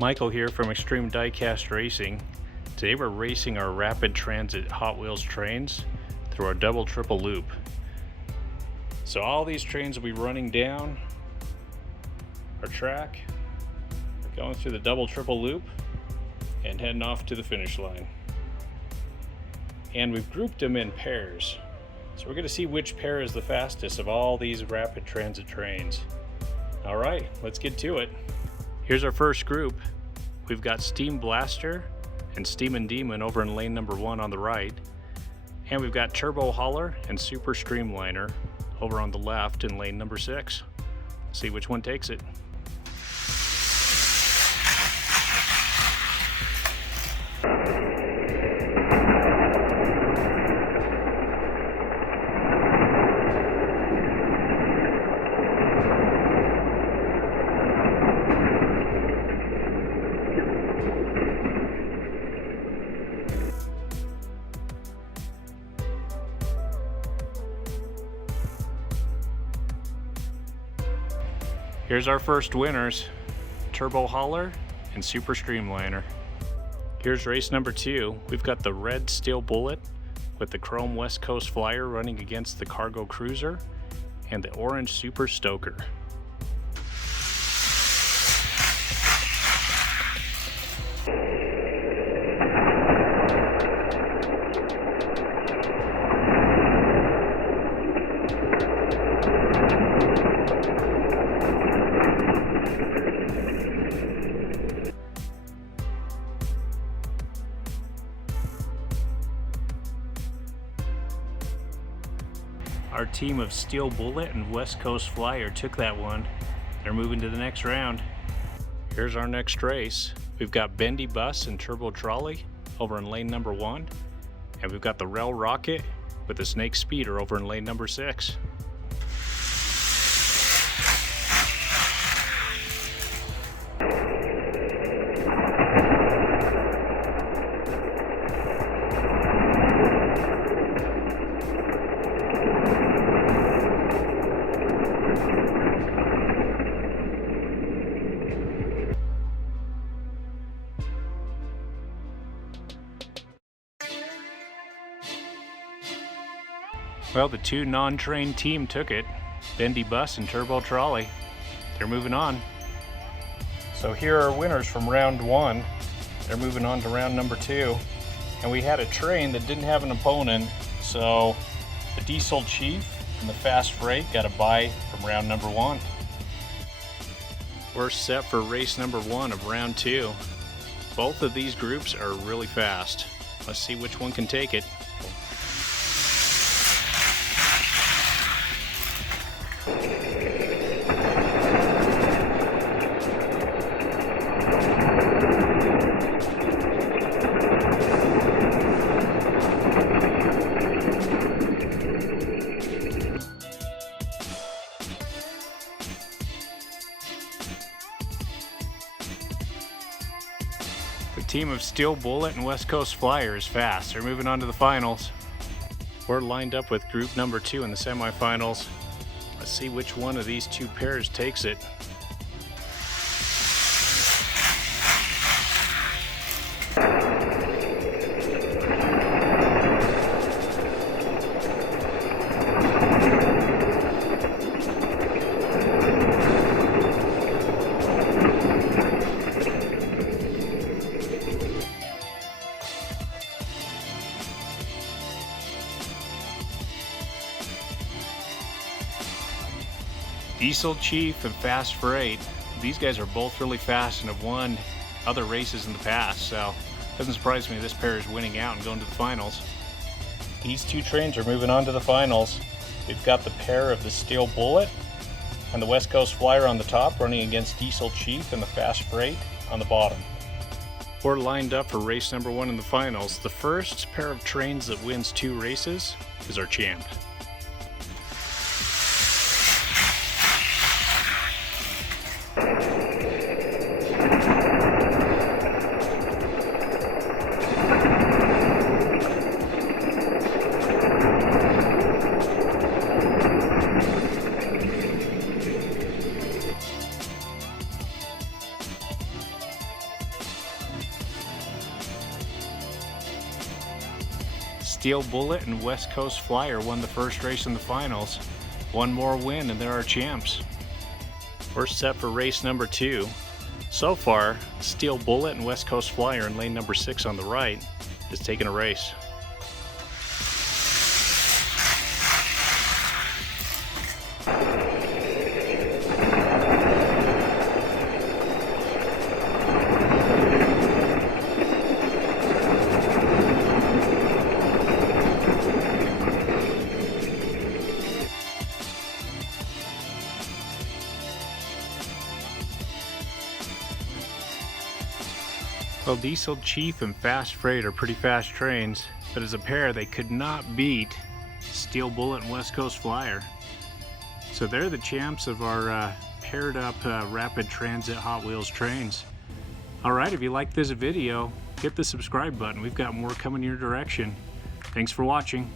Michael here from Xtreme Diecast Racing. Today we're racing our rapid transit Hot Wheels trains through our double triple loop. So all these trains will be running down our track, going through the double triple loop and heading off to the finish line. And we've grouped them in pairs. So we're going to see which pair is the fastest of all these rapid transit trains. Alright, let's get to it. Here's our first group. We've got Steam Blaster and Steamin' Demon over in lane number 1 on the right. And we've got Turbo Hauler and Super Streamliner over on the left in lane number 6. See which one takes it. Here's our first winners, Turbo Hauler and Super Streamliner. Here's race number 2. We've got the red Steel Bullet with the chrome West Coast Flyer running against the Cargo Cruiser and the orange Super Stoker. Our team of Steel Bullet and West Coast Flyer took that one. They're moving to the next round. Here's our next race. We've got Bendy Bus and Turbo Trolley over in lane number 1. And we've got the Rel Rocket with the Snake Speeder over in lane number 6. Well, the two non-trained team took it, Bendy Bus and Turbo Trolley. They're moving on. So here are winners from round 1. They're moving on to round number 2. And we had a train that didn't have an opponent, so the Diesel Chief and the Fast Freight got a bye from round number 1. We're set for race number 1 of round 2. Both of these groups are really fast. Let's see which one can take it. The team of Steel Bullet and West Coast Flyer is fast. They're moving on to the finals. We're lined up with group number 2 in the semifinals. Let's see which one of these two pairs takes it. Diesel Chief and Fast Freight. These guys are both really fast and have won other races in the past, so it doesn't surprise me this pair is winning out and going to the finals. These two trains are moving on to the finals. We've got the pair of the Steel Bullet and the West Coast Flyer on the top running against Diesel Chief and the Fast Freight on the bottom. We're lined up for race number 1 in the finals. The first pair of trains that wins 2 races is our champ. Steel Bullet and West Coast Flyer won the first race in the finals. One more win and they're our champs. We're set for race number 2. So far, Steel Bullet and West Coast Flyer in lane number 6 on the right is taking a race. Well, Diesel Chief and Fast Freight are pretty fast trains, but as a pair they could not beat Steel Bullet and West Coast Flyer. So they're the champs of our paired up rapid transit Hot Wheels trains. Alright, if you like this video, hit the subscribe button. We've got more coming your direction. Thanks for watching.